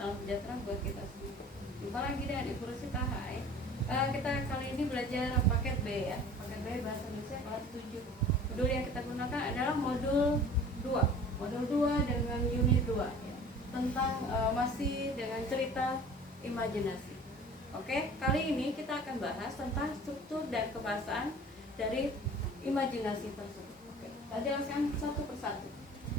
salam sejahtera buat kita semua. Jumpa lagi dengan Ibu Rusita. Hai. Kita kali ini belajar paket B ya. Paket B bahasa Indonesia kelas 7. Modul yang kita gunakan adalah modul 2. Modul 2 dengan unit 2 ya. Tentang masih dengan cerita imajinasi. Oke, kali ini kita akan bahas tentang struktur dan kebahasaan dari imajinasi tersebut. Oke, kita jelaskan satu persatu.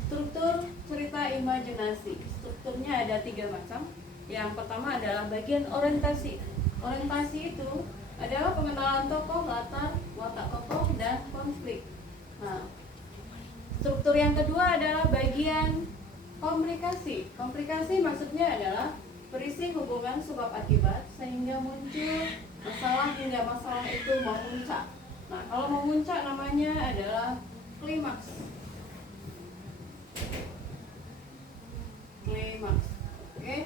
Struktur cerita imajinasi. Strukturnya ada 3 macam. Yang pertama adalah bagian orientasi. Orientasi itu adalah pengenalan tokoh, latar, watak tokoh, dan konflik. Nah, struktur yang kedua adalah bagian komplikasi. Komplikasi maksudnya adalah berisi hubungan sebab akibat sehingga muncul masalah hingga masalah itu memuncak. Nah, kalau memuncak namanya adalah klimaks. Klimaks. Oke.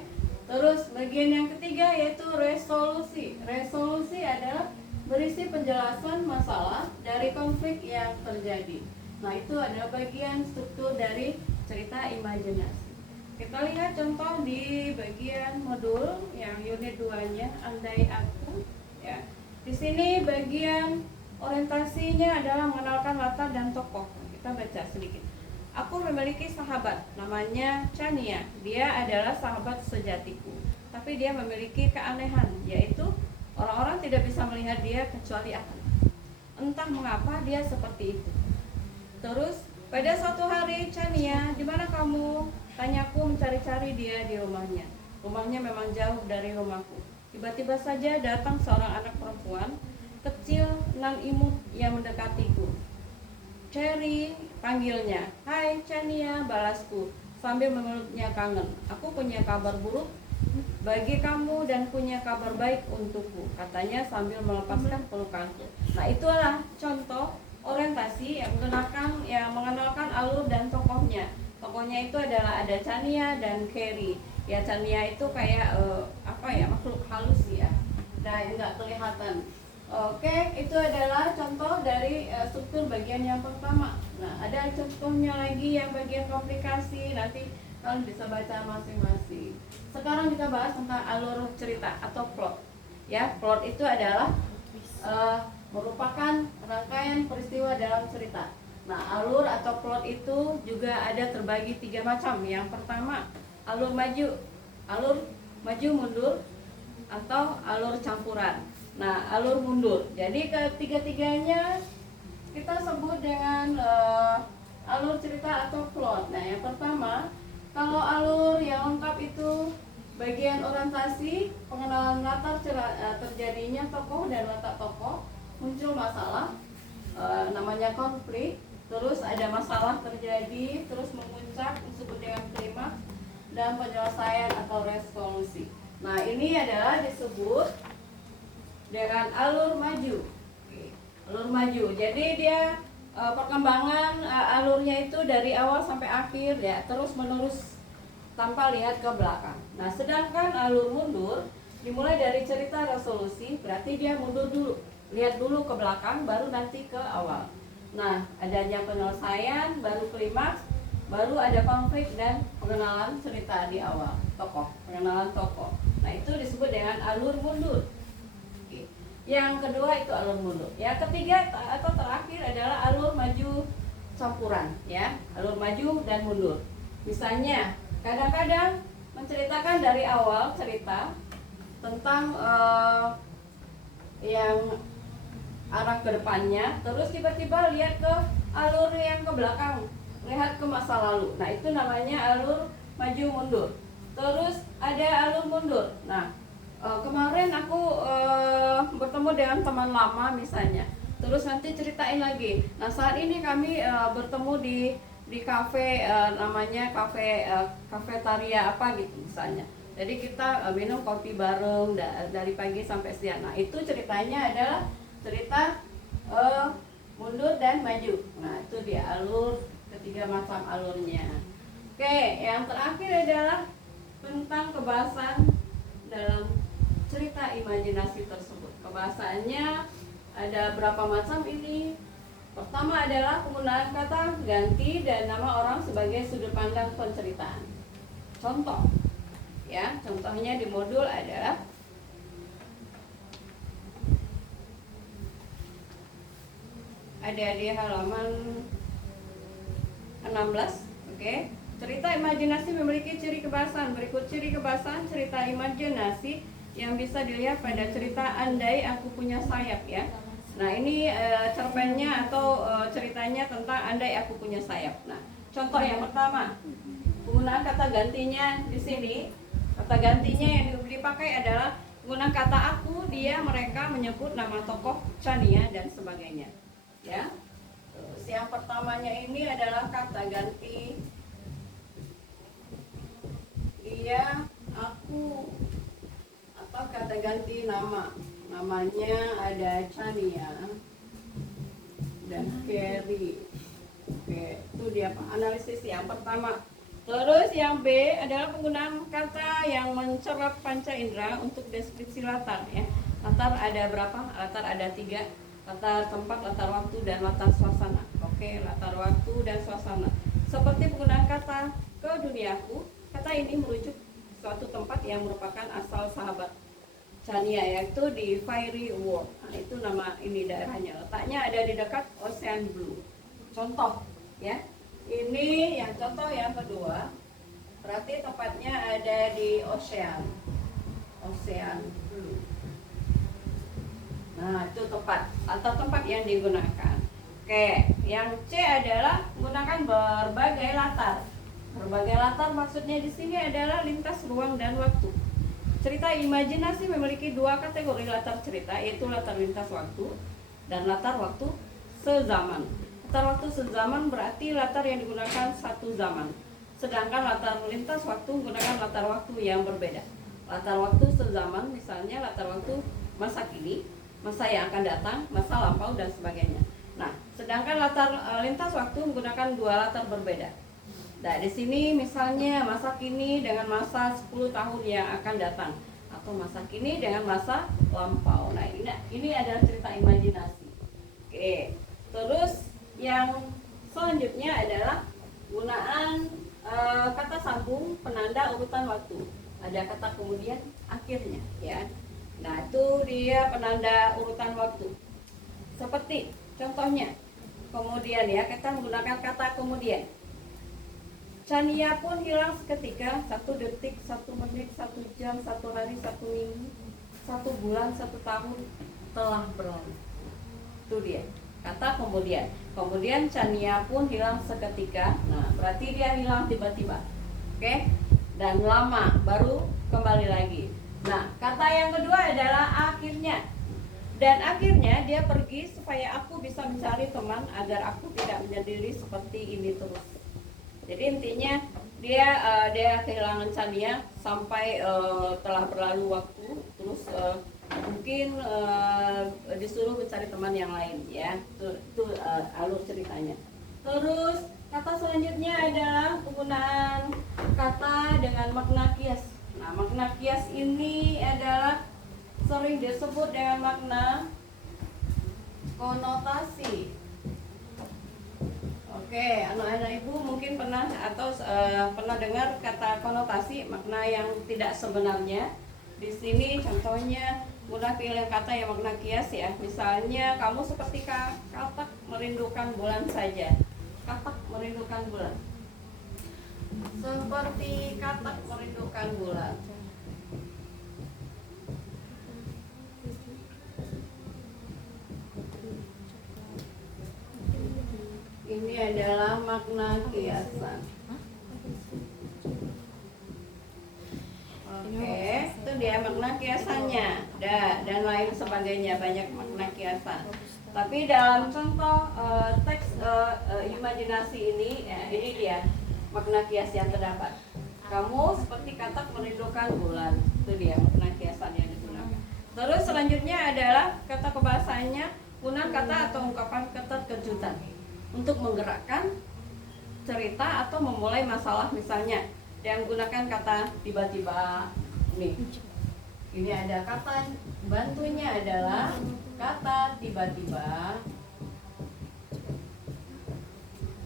Terus bagian yang ketiga yaitu resolusi. Resolusi adalah berisi penjelasan masalah dari konflik yang terjadi. Nah, itu adalah bagian struktur dari cerita imajinasi. Kita lihat contoh di bagian modul yang unit 2-nya, andai aku ya. Di sini bagian orientasinya adalah mengenalkan latar dan tokoh. Kita baca sedikit. Aku memiliki sahabat namanya Chania. Dia adalah sahabat sejatiku. Tapi dia memiliki keanehan, yaitu orang-orang tidak bisa melihat dia kecuali aku. Entah mengapa dia seperti itu. Terus pada suatu hari, Chania, di mana kamu? Tanyaku mencari-cari dia di rumahnya. Rumahnya memang jauh dari rumahku. Tiba-tiba saja datang seorang anak perempuan kecil nan imut yang mendekatiku. Cherry, panggilnya. Hai Chania, balasku sambil memeluknya kangen. Aku punya kabar buruk bagi kamu dan punya kabar baik untukku, katanya sambil melepaskan pelukanku. Nah, itulah contoh orientasi yang mengenalkan alur dan tokohnya. Tokohnya itu adalah ada Chania dan Carrie. Ya, Chania itu kayak makhluk halus ya. Nah, enggak kelihatan. Oke, itu adalah contoh dari struktur bagian yang pertama. Nah, ada contohnya lagi yang bagian komplikasi. Nanti kalian bisa baca masing-masing. Sekarang kita bahas tentang alur cerita atau plot. Ya, plot itu adalah merupakan rangkaian peristiwa dalam cerita. Nah, alur atau plot itu juga ada terbagi 3 macam. Yang pertama, alur maju mundur atau alur campuran. Nah, alur mundur. Jadi ketiga-tiganya kita sebut dengan alur cerita atau plot. Nah, yang pertama, kalau alur yang lengkap itu bagian orientasi, pengenalan latar terjadinya tokoh dan watak tokoh, muncul masalah, namanya konflik. Terus ada masalah terjadi, terus memuncak disebut dengan klimaks, dan penyelesaian atau resolusi. Nah, ini adalah disebut dengan alur maju. Alur maju. Jadi dia perkembangan alurnya itu dari awal sampai akhir ya, terus menerus tanpa lihat ke belakang. Nah, sedangkan alur mundur dimulai dari cerita resolusi, berarti dia mundur dulu, lihat dulu ke belakang, baru nanti ke awal. Nah, adanya penyelesaian, baru klimaks, baru ada konflik dan pengenalan cerita di awal, pengenalan tokoh. Nah, itu disebut dengan alur mundur. Oke. Yang kedua itu alur mundur. Yang ketiga atau terakhir adalah alur maju campuran, ya, alur maju dan mundur. Misalnya, kadang-kadang menceritakan dari awal cerita tentang yang arah ke depannya, terus tiba-tiba lihat ke alur yang ke belakang, lihat ke masa lalu. Nah, itu namanya alur maju mundur. Terus ada alur mundur. Nah, kemarin aku bertemu dengan teman lama misalnya, terus nanti ceritain lagi. Nah, saat ini kami bertemu di kafe, namanya kafetaria apa gitu misalnya. Jadi kita minum kopi bareng dari pagi sampai siang. Nah, itu ceritanya adalah cerita mundur dan maju. Nah, itu dia alur, ketiga macam alurnya. Oke, yang terakhir adalah tentang kebahasan dalam cerita imajinasi tersebut. Kebahasannya ada berapa macam ini? Pertama adalah penggunaan kata ganti dan nama orang sebagai sudut pandang penceritaan. Contoh, Ya, contohnya di modul adalah ada di halaman 16. Oke. Cerita imajinasi memiliki ciri kebahasan. Berikut ciri kebahasan cerita imajinasi yang bisa dilihat pada cerita Andai Aku Punya Sayap ya. Nah, ini cerpennya atau ceritanya tentang Andai Aku Punya Sayap. Nah, contoh yang pertama, penggunaan kata gantinya di sini. Kata gantinya yang dipakai adalah menggunakan kata aku, dia, mereka, menyebut nama tokoh, Chania dan sebagainya. Ya. Terus yang pertamanya ini adalah kata ganti dia, aku, atau kata ganti nama. Namanya ada Chania dan Kerry. Oke, itu dia analisis yang pertama. Terus yang B adalah penggunaan kata yang mencerap panca indera untuk deskripsi latar ya. Latar ada berapa? Latar ada 3. Latar tempat, latar waktu, dan latar suasana. Oke, latar waktu dan suasana. Seperti penggunaan kata ke duniaku, kata ini merujuk suatu tempat yang merupakan asal sahabat Chania, yaitu di Fairy World. Nah, itu nama ini daerahnya. Letaknya ada di dekat Ocean Blue. Contoh ya. Ini yang contoh yang kedua. Berarti tempatnya ada di Ocean Blue. Nah, itu tempat atau tempat yang digunakan. Oke, yang C adalah menggunakan berbagai latar. Berbagai latar maksudnya di sini adalah lintas ruang dan waktu. Cerita imajinasi memiliki 2 kategori latar cerita, yaitu latar lintas waktu dan latar waktu sezaman. Latar waktu sezaman berarti latar yang digunakan satu zaman. Sedangkan latar lintas waktu menggunakan latar waktu yang berbeda. Latar waktu sezaman misalnya latar waktu masa kini, masa yang akan datang, masa lampau, dan sebagainya. Nah, sedangkan latar lintas waktu menggunakan 2 latar berbeda. Nah, di sini misalnya masa kini dengan masa 10 tahun yang akan datang, atau masa kini dengan masa lampau. Nah, ini adalah cerita imajinasi. Oke. Terus yang selanjutnya adalah penggunaan kata sambung penanda urutan waktu. Ada kata kemudian akhirnya ya. Nah, itu dia penanda urutan waktu. Seperti contohnya kemudian ya, kita menggunakan kata kemudian. Chania pun hilang seketika, 1 detik, 1 menit, 1 jam, 1 hari, 1 minggu, 1 bulan, 1 tahun telah berlalu. Itu dia kata kemudian. Kemudian Chania pun hilang seketika. Nah, berarti dia hilang tiba-tiba. Oke? Dan lama baru kembali lagi. Nah, kata yang kedua adalah akhirnya. Dan akhirnya dia pergi supaya aku bisa mencari teman agar aku tidak menyendiri seperti ini terus. Jadi intinya dia kehilangan Chania sampai telah berlalu waktu, terus mungkin disuruh mencari teman yang lain ya. Itu alur ceritanya. Terus kata selanjutnya adalah penggunaan kata dengan makna kias. Nah, makna kias ini adalah sering disebut dengan makna konotasi. Oke, anak-anak ibu mungkin pernah atau pernah dengar kata konotasi, makna yang tidak sebenarnya. Di sini contohnya mudah pilih kata yang makna kias ya. Misalnya kamu seperti katak merindukan bulan saja. Katak merindukan bulan. Seperti katak merindukan bulan. Ini adalah makna kiasan. Oke, itu dia makna kiasannya. Dan lain sebagainya, banyak makna kiasan. Tapi dalam contoh teks imajinasi ini, ya, ini dia makna kias yang terdapat. Kamu seperti katak merindukan bulan. Itu dia makna kiasan yang digunakan. Terus selanjutnya adalah kata kebahasannya, guna kata atau ungkapan keterkejutan untuk menggerakkan cerita atau memulai masalah. Misalnya yang menggunakan kata tiba-tiba nih. Ini ada kata bantunya adalah kata tiba-tiba.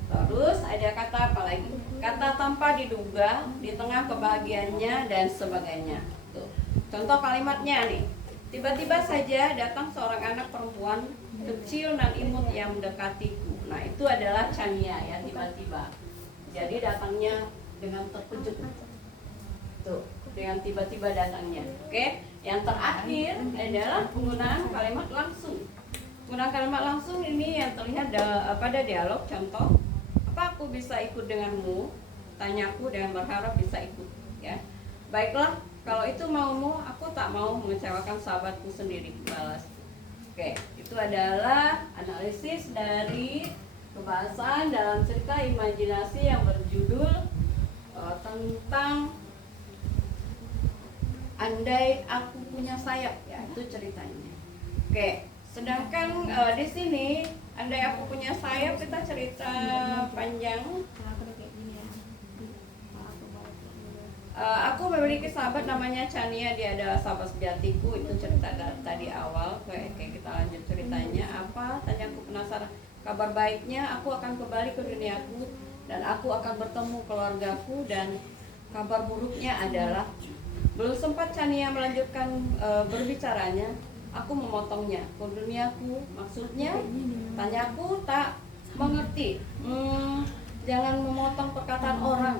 Terus ada kata apa lagi? kata tanpa diduga, di tengah kebahagiaannya dan sebagainya. Tuh. Contoh kalimatnya nih. Tiba-tiba saja datang seorang anak perempuan kecil dan imut yang mendekatiku. Nah, itu adalah Chania ya, tiba-tiba. Jadi datangnya dengan terkejut. Tuh, dengan tiba-tiba datangnya. Oke. Yang terakhir adalah penggunaan kalimat langsung. Penggunaan kalimat langsung ini yang terlihat pada dialog. Contoh, apa aku bisa ikut denganmu? Tanyaku dengan berharap bisa ikut. Ya, baiklah, kalau itu maumu, aku tak mau mengecewakan sahabatku sendiri. Balas. Oke, itu adalah analisis dari kebahasaan dalam cerita imajinasi yang berjudul tentang andai aku punya sayap. Ya, itu ceritanya. Oke. Sedangkan di sini andai aku punya sayap, kita cerita panjang. Aku memiliki sahabat namanya Chania, dia adalah sahabat sejatiku. Itu cerita tadi awal. Kayak kita lanjut ceritanya. Apa? Tanya aku penasaran. Kabar baiknya, aku akan kembali ke duniaku dan aku akan bertemu keluargaku. Dan kabar buruknya adalah belum sempat Chania melanjutkan berbicaranya, aku memotongnya. Ke duniaku, maksudnya? Tanyaku tak mengerti. Jangan memotong perkataan orang.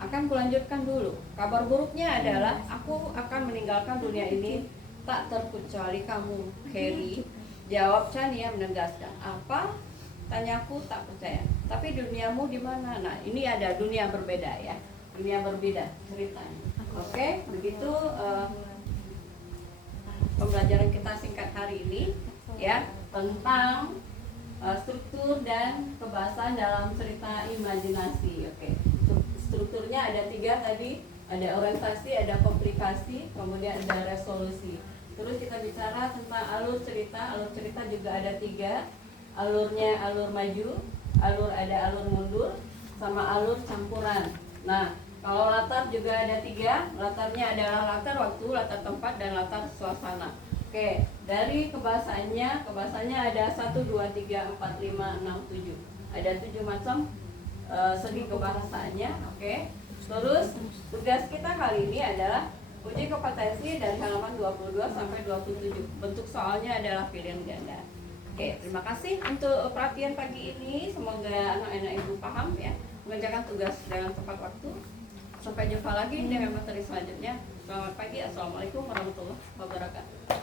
Akan kulanjutkan dulu. Kabar buruknya adalah aku akan meninggalkan dunia ini, tak terkecuali kamu, Carrie. Jawab Chania menegaskan. Apa? Tanyaku tak percaya. Tapi duniamu di mana? Nah, ini ada dunia berbeda ya. Dunia berbeda ceritanya. Oke, begitu pembelajaran kita singkat hari ini ya tentang struktur dan kebahasaan dalam cerita imajinasi. Oke. Strukturnya ada 3 tadi, ada orientasi, ada komplikasi, kemudian ada resolusi. Terus kita bicara tentang alur cerita. Alur cerita juga ada 3, alurnya alur maju, ada alur mundur, sama alur campuran. Nah, kalau latar juga ada 3, latarnya adalah latar waktu, latar tempat, dan latar suasana. Oke, dari kebahasaannya ada 1, 2, 3, 4, 5, 6, 7. Ada 7 macam segi kebahasaannya. Oke. Terus tugas kita kali ini adalah uji kompetensi dari halaman 22 sampai 27. Bentuk soalnya adalah pilihan ganda. Oke, terima kasih untuk perhatian pagi ini. Semoga anak-anak ibu paham ya, mengerjakan tugas dengan tepat waktu. Sampai jumpa lagi dengan materi selanjutnya. Selamat pagi, assalamualaikum warahmatullahi wabarakatuh.